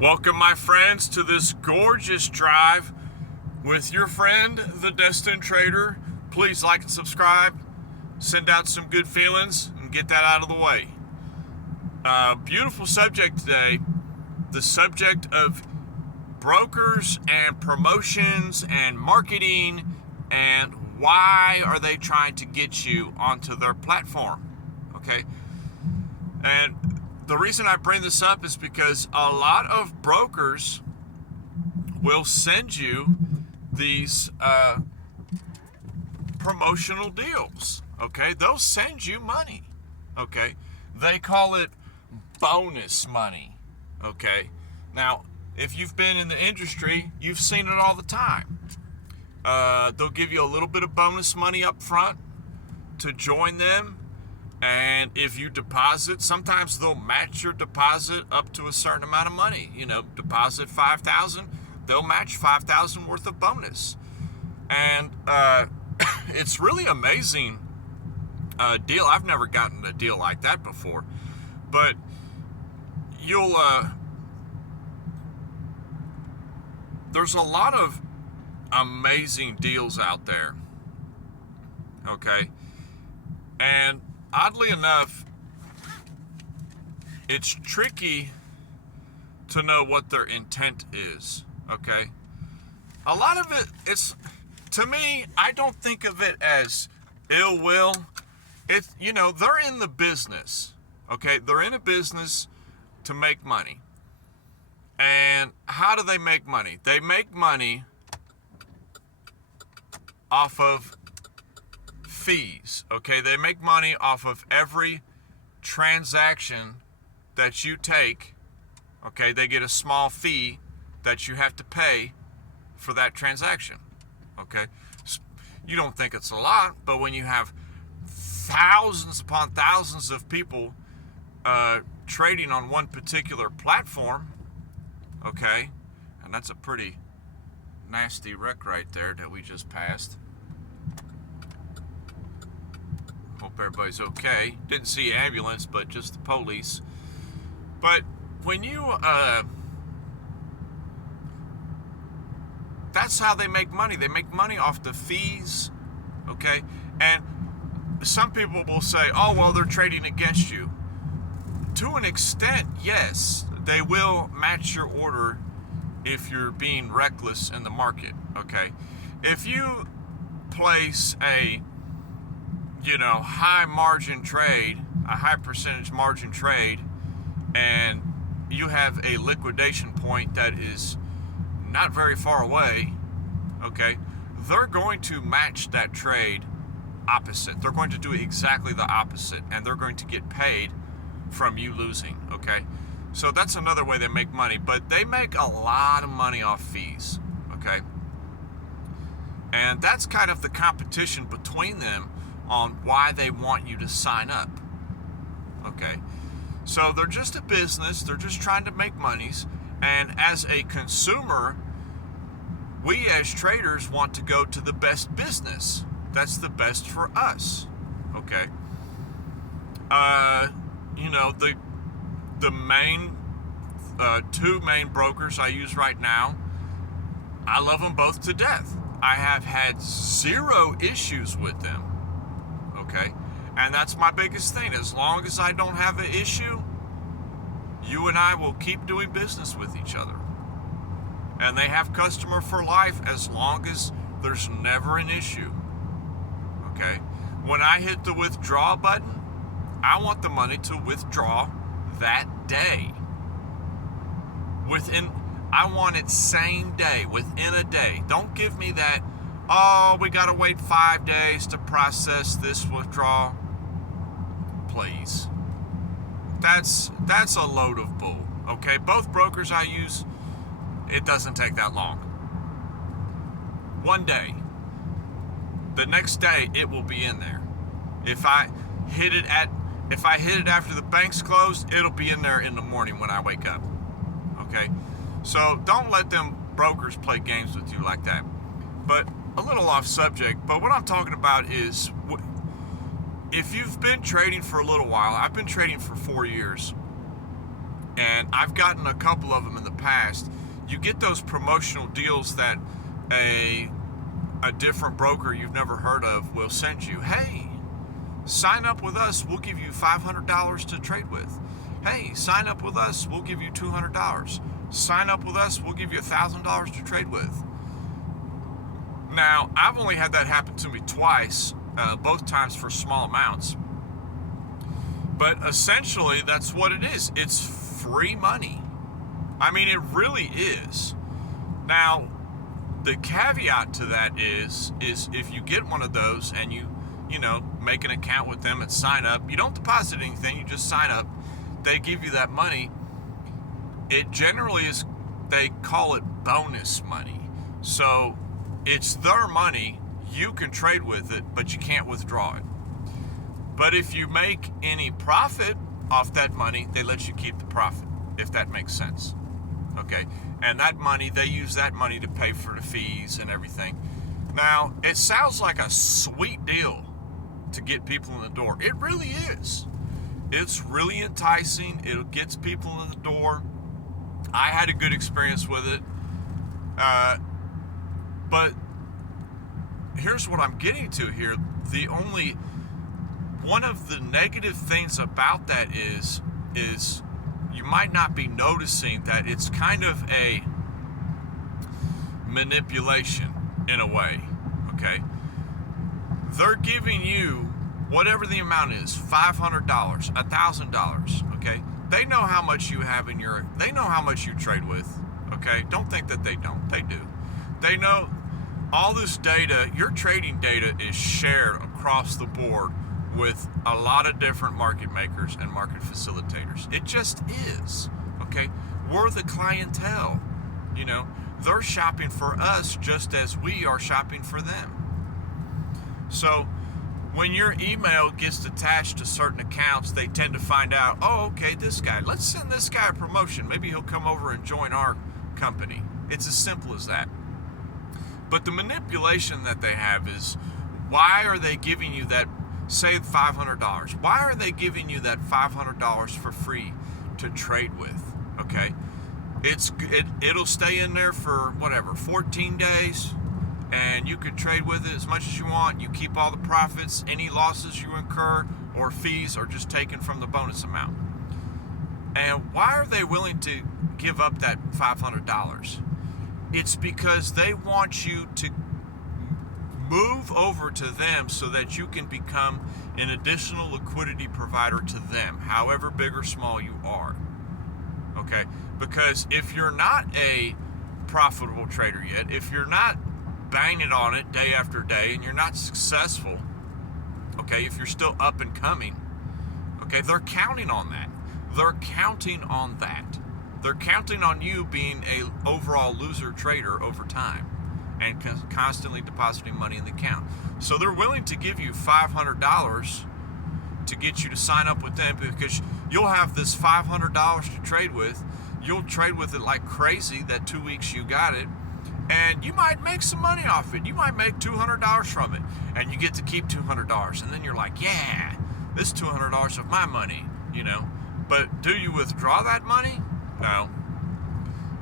Welcome, my friends, to this gorgeous drive with your friend, the Destined Trader. Please like and subscribe, send out some good feelings, and get that out of the way. Beautiful subject today, the subject of brokers and promotions and marketing, and why are they trying to get you onto their platform, okay? And the reason I bring this up is because a lot of brokers will send you these promotional deals, okay? They'll send you money, okay? They call it bonus money, okay? Now, if you've been in the industry, you've seen it all the time. They'll give you a little bit of bonus money up front to join them. And if you deposit, sometimes they'll match your deposit up to a certain amount of money. You know, deposit $5,000, they'll match $5,000 worth of bonus. And it's really amazing deal. I've never gotten a deal like that before, but you'll there's a lot of amazing deals out there, okay? And oddly enough, it's tricky to know what their intent is, okay? A lot of it's, to me, I don't think of it as ill will. It's, you know, they're in the business, okay? They're in a business to make money. And how do they make money? They make money off of fees, okay? They make money off of every transaction that you take, okay? They get a small fee that you have to pay for that transaction, okay? You don't think it's a lot, but when you have thousands upon thousands of people trading on one particular platform, okay? And that's a pretty nasty wreck right there that we just passed. Hope everybody's okay. Didn't see ambulance, but just the police. But when you, that's how they make money. They make money off the fees, okay? And some people will say, oh, well, they're trading against you. To an extent, yes, they will match your order if you're being reckless in the market, okay? If you place a high margin trade, a high percentage margin trade, and you have a liquidation point that is not very far away, okay, they're going to match that trade opposite. They're going to do exactly the opposite, and they're going to get paid from you losing, okay? So that's another way they make money, but they make a lot of money off fees, okay? And that's kind of the competition between them on why they want you to sign up, okay? So they're just a business, they're just trying to make monies, and as a consumer, we as traders want to go to the best business. That's the best for us, okay? The main, two main brokers I use right now, I love them both to death. I have had zero issues with them, okay? And that's my biggest thing. As long as I don't have an issue, you and I will keep doing business with each other. And they have customer for life as long as there's never an issue, okay? When I hit the withdraw button, I want the money to withdraw that day. I want it same day, within a day. Don't give me that, oh, we gotta wait 5 days to process this withdrawal. Please. That's a load of bull, okay? Both brokers I use, it doesn't take that long. One day. The next day, it will be in there. If I hit it after the bank's closed, it'll be in there in the morning when I wake up, okay? So don't let them brokers play games with you like that. But a little off subject, but what I'm talking about is, if you've been trading for a little while, I've been trading for 4 years, and I've gotten a couple of them in the past. You get those promotional deals that a different broker you've never heard of will send you. Hey, sign up with us, we'll give you $500 to trade with. Hey, sign up with us, we'll give you $200. Sign up with us, we'll give you $1,000 to trade with. Now, I've only had that happen to me twice, both times for small amounts. But essentially, that's what it is. It's free money. I mean, it really is. Now, the caveat to that is if you get one of those and you make an account with them and sign up, you don't deposit anything, you just sign up, they give you that money. It generally is, they call it bonus money. So it's their money, you can trade with it, but you can't withdraw it. But if you make any profit off that money, they let you keep the profit, if that makes sense. Okay, and that money, they use that money to pay for the fees and everything. Now, it sounds like a sweet deal to get people in the door. It really is. It's really enticing. It gets people in the door. I had a good experience with it. But here's what I'm getting to here. One of the negative things about that is you might not be noticing that it's kind of a manipulation in a way, okay? They're giving you whatever the amount is, $500, $1,000, okay? They know how much you have they know how much you trade with, okay? Don't think that they don't, they do. They know all this data, your trading data is shared across the board with a lot of different market makers and market facilitators. It just is, okay? We're the clientele, they're shopping for us just as we are shopping for them. So when your email gets attached to certain accounts, they tend to find out, oh, okay, this guy, let's send this guy a promotion. Maybe he'll come over and join our company. It's as simple as that. But the manipulation that they have is, why are they giving you that, say $500? Why are they giving you that $500 for free to trade with? Okay, it'll stay in there for 14 days, and you can trade with it as much as you want. You keep all the profits. Any losses you incur or fees are just taken from the bonus amount. And why are they willing to give up that $500? It's because they want you to move over to them so that you can become an additional liquidity provider to them, however big or small you are. Okay? Because if you're not a profitable trader yet, if you're not banging on it day after day and you're not successful, okay, if you're still up and coming, okay, they're counting on that. They're counting on that. They're counting on you being a overall loser trader over time and constantly depositing money in the account. So they're willing to give you $500 to get you to sign up with them, because you'll have this $500 to trade with. You'll trade with it like crazy that 2 weeks you got it, and you might make some money off it. You might make $200 from it, and you get to keep $200. And then you're like, yeah, this $200 of my money, But do you withdraw that money? No.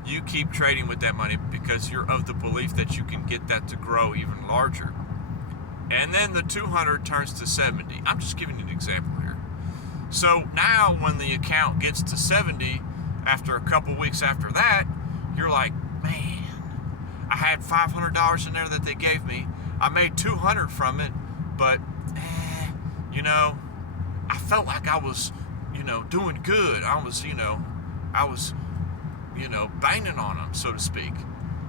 You keep trading with that money because you're of the belief that you can get that to grow even larger. And then the 200 turns to 70. I'm just giving you an example here. So now when the account gets to 70, after a couple weeks after that, you're like, man, I had $500 in there that they gave me. I made 200 from it, but, I felt like I was, doing good. I was banging on them, so to speak.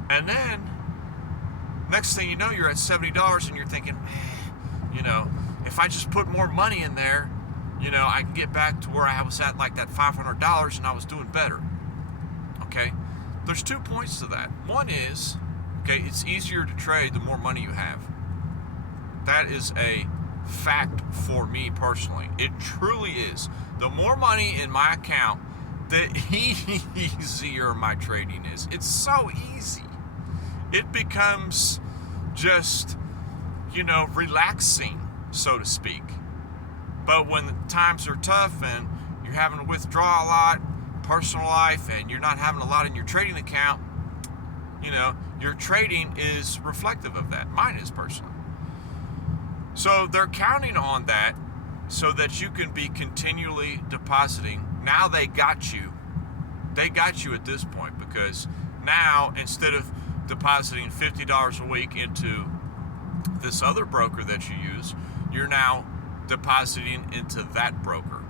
And then, next thing you know, you're at $70 and you're thinking, if I just put more money in there, I can get back to where I was at, like that $500, and I was doing better. Okay? There's 2 points to that. One is, okay, it's easier to trade the more money you have. That is a fact for me personally. It truly is. The more money in my account, the easier my trading is. It's so easy. It becomes just, relaxing, so to speak. But when the times are tough and you're having to withdraw a lot, personal life and you're not having a lot in your trading account, your trading is reflective of that. Mine is personally. So they're counting on that so that you can be continually depositing. Now they got you. They got you at this point, because now instead of depositing $50 a week into this other broker that you use, you're now depositing into that broker,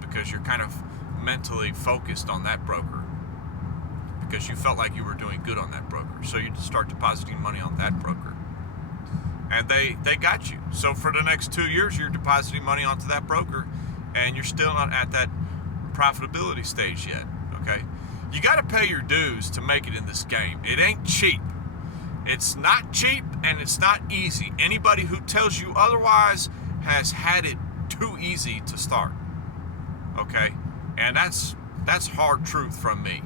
because you're kind of mentally focused on that broker, because you felt like you were doing good on that broker. So you start depositing money on that broker. And they got you. So for the next 2 years, you're depositing money onto that broker, and you're still not at that profitability stage yet, okay? You got to pay your dues to make it in this game. It ain't cheap. It's not cheap, and it's not easy. Anybody who tells you otherwise has had it too easy to start, okay? And that's hard truth from me,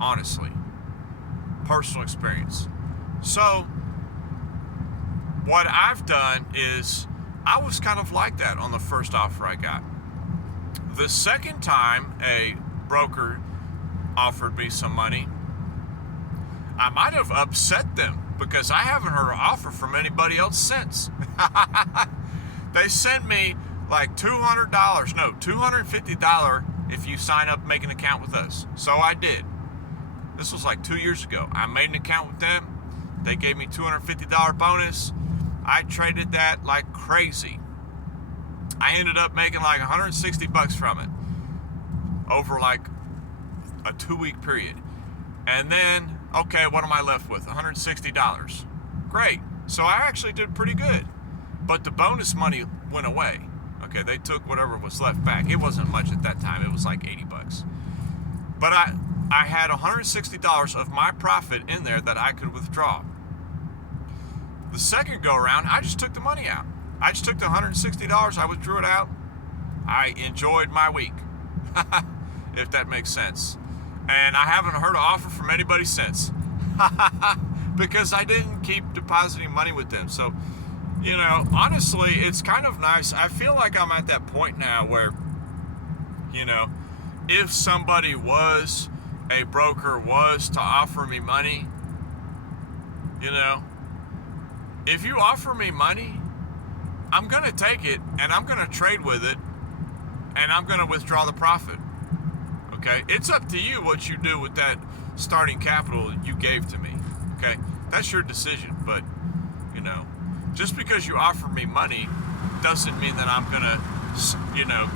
honestly. Personal experience. So what I've done is, I was kind of like that on the first offer I got. The second time a broker offered me some money, I might have upset them, because I haven't heard an offer from anybody else since. They sent me like $250 if you sign up, make an account with us. So I did. This was like 2 years ago. I made an account with them. They gave me $250 bonus. I traded that like crazy. I ended up making like $160 from it over like a 2-week period. And then, okay, what am I left with? $160. Great. So I actually did pretty good. But the bonus money went away. Okay, they took whatever was left back. It wasn't much at that time. It was like $80. But I had $160 of my profit in there that I could withdraw. The second go around, I just took the money out. I just took the $160, I withdrew it out. I enjoyed my week, if that makes sense. And I haven't heard an offer from anybody since, because I didn't keep depositing money with them. So, honestly, it's kind of nice. I feel like I'm at that point now where, if somebody a broker was to offer me money, if you offer me money, I'm going to take it, and I'm going to trade with it, and I'm going to withdraw the profit. Okay? It's up to you what you do with that starting capital you gave to me. Okay? That's your decision. But, just because you offer me money doesn't mean that I'm going to,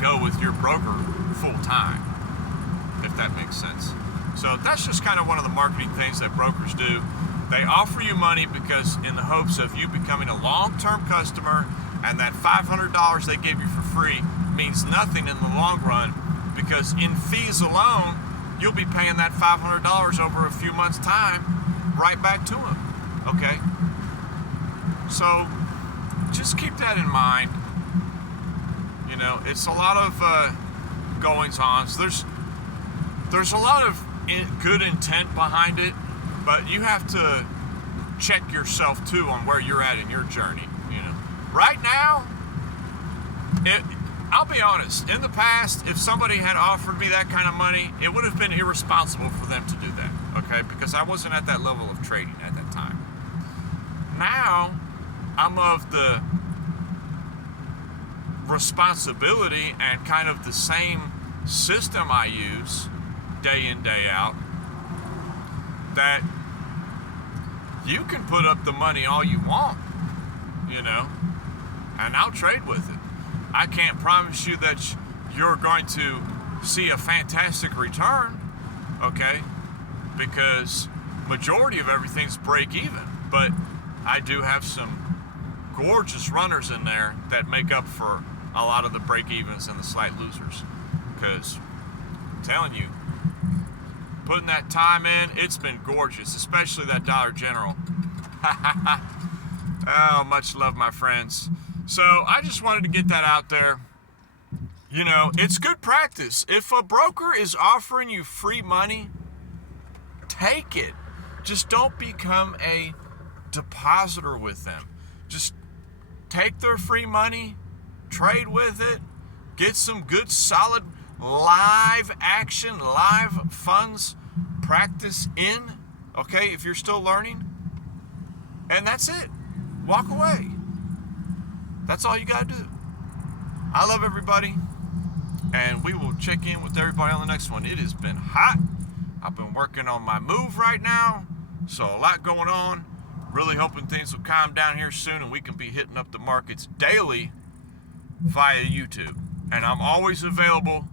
go with your broker full time, if that makes sense. So that's just kind of one of the marketing things that brokers do. They offer you money because in the hopes of you becoming a long-term customer, and that $500 they give you for free means nothing in the long run, because in fees alone, you'll be paying that $500 over a few months' time right back to them, okay? So just keep that in mind. It's a lot of goings-ons. There's a lot of good intent behind it, but you have to check yourself too on where you're at in your journey. Right now, I'll be honest, in the past, if somebody had offered me that kind of money, it would have been irresponsible for them to do that, okay? Because I wasn't at that level of trading at that time. Now, I'm of the responsibility and kind of the same system I use day in, day out, that you can put up the money all you want, and I'll trade with it. I can't promise you that you're going to see a fantastic return, okay? Because majority of everything's break even, but I do have some gorgeous runners in there that make up for a lot of the break evens and the slight losers. Because I'm telling you, putting that time in, it's been gorgeous, especially that Dollar General. Oh, much love, my friends. So I just wanted to get that out there. It's good practice. If a broker is offering you free money, take it. Just don't become a depositor with them. Just take their free money, trade with it, get some good solid live action, live funds practice in, okay, if you're still learning. And that's it. Walk away. That's all you got to do. I love everybody, and we will check in with everybody on the next one. It has been hot. I've been working on my move right now, so a lot going on. Really hoping things will calm down here soon and we can be hitting up the markets daily via YouTube. And I'm always available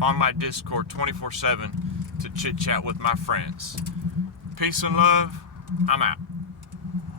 on my Discord 24/7 to chit chat with my friends. Peace and love. I'm out.